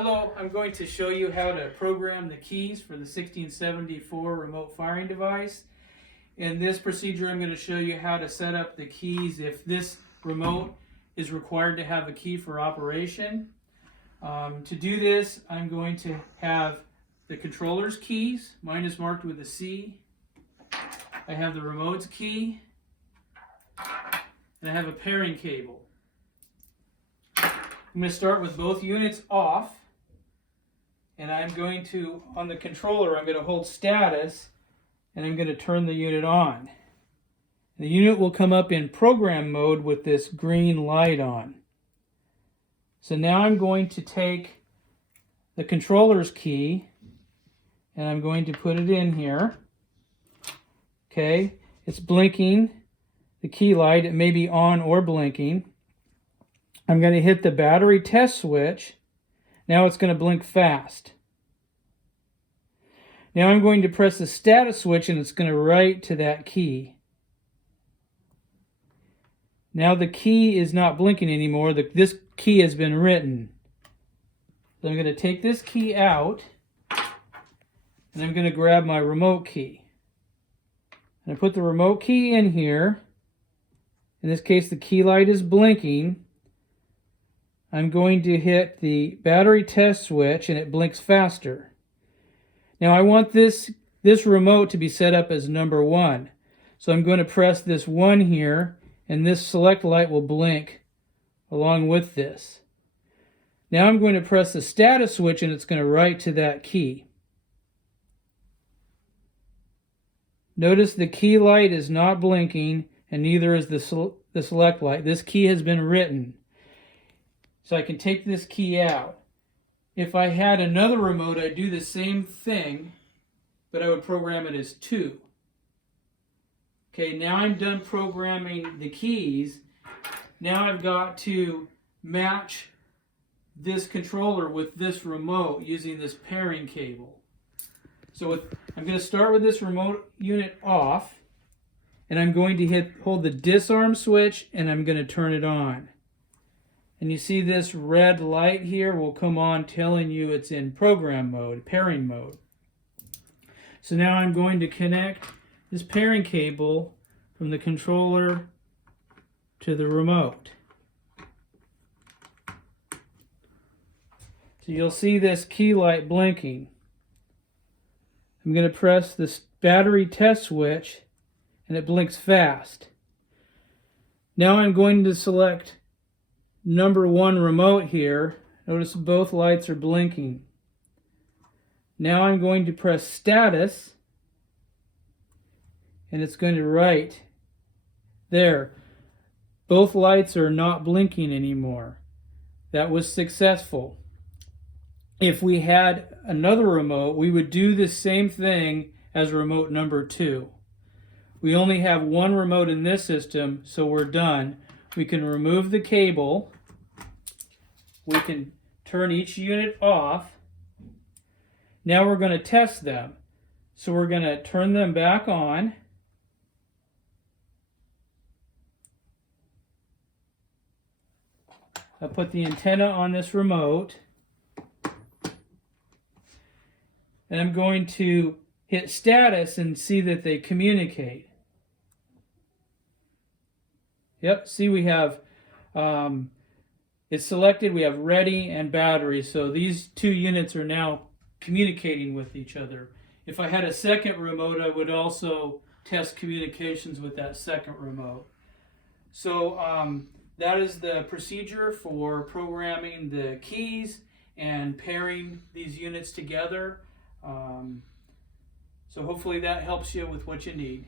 Hello, I'm going to show you how to program the keys for the 1674 remote firing device. In this procedure, I'm going to show you how to set up the keys if this remote is required to have a key for operation. To do this, I'm going to have the controller's keys. Mine is marked with a C. I have the remote's key, and I have a pairing cable. I'm going to start with both units off, and I'm going to, on the controller, I'm going to hold status, and I'm going to turn the unit on. The unit will come up in program mode with this green light on. So now I'm going to take the controller's key, and I'm going to put it in here. Okay, it's blinking, the key light, it may be on or blinking. I'm going to hit the battery test switch. Now it's going to blink fast. Now I'm going to press the status switch and it's going to write to that key. Now the key is not blinking anymore. This key has been written. So I'm going to take this key out and I'm going to grab my remote key. And I put the remote key in here. In this case, the key light is blinking. I'm going to hit the battery test switch and it blinks faster. Now I want this remote to be set up as number 1. So I'm going to press this 1 here and this select light will blink along with this. Now I'm going to press the status switch and it's going to write to that key. Notice the key light is not blinking and neither is the select light. This key has been written. So I can take this key out. If I had another remote, I'd do the same thing, but I would program it as 2. Okay, now I'm done programming the keys. Now I've got to match this controller with this remote using this pairing cable. So I'm going to start with this remote unit off, and I'm going to hold the disarm switch, and I'm going to turn it on. And you see this red light here will come on telling you it's in program mode, pairing mode. So now I'm going to connect this pairing cable from the controller to the remote. So you'll see this key light blinking. I'm going to press this battery test switch and it blinks fast. Now I'm going to select number 1 remote here. Notice both lights are blinking. Now I'm going to press status and it's going to write there. Both lights are not blinking anymore. That was successful. If we had another remote, we would do the same thing as remote number 2. We only have 1 remote in this system, so we're done. We can remove the cable. We can turn each unit off. Now we're going to test them. So we're going to turn them back on. I'll put the antenna on this remote. And I'm going to hit status and see that they communicate. Yep, see we have it's selected, we have ready and battery, so these 2 units are now communicating with each other. If I had a second remote, I would also test communications with that second remote. So that is the procedure for programming the keys and pairing these units together. So hopefully that helps you with what you need.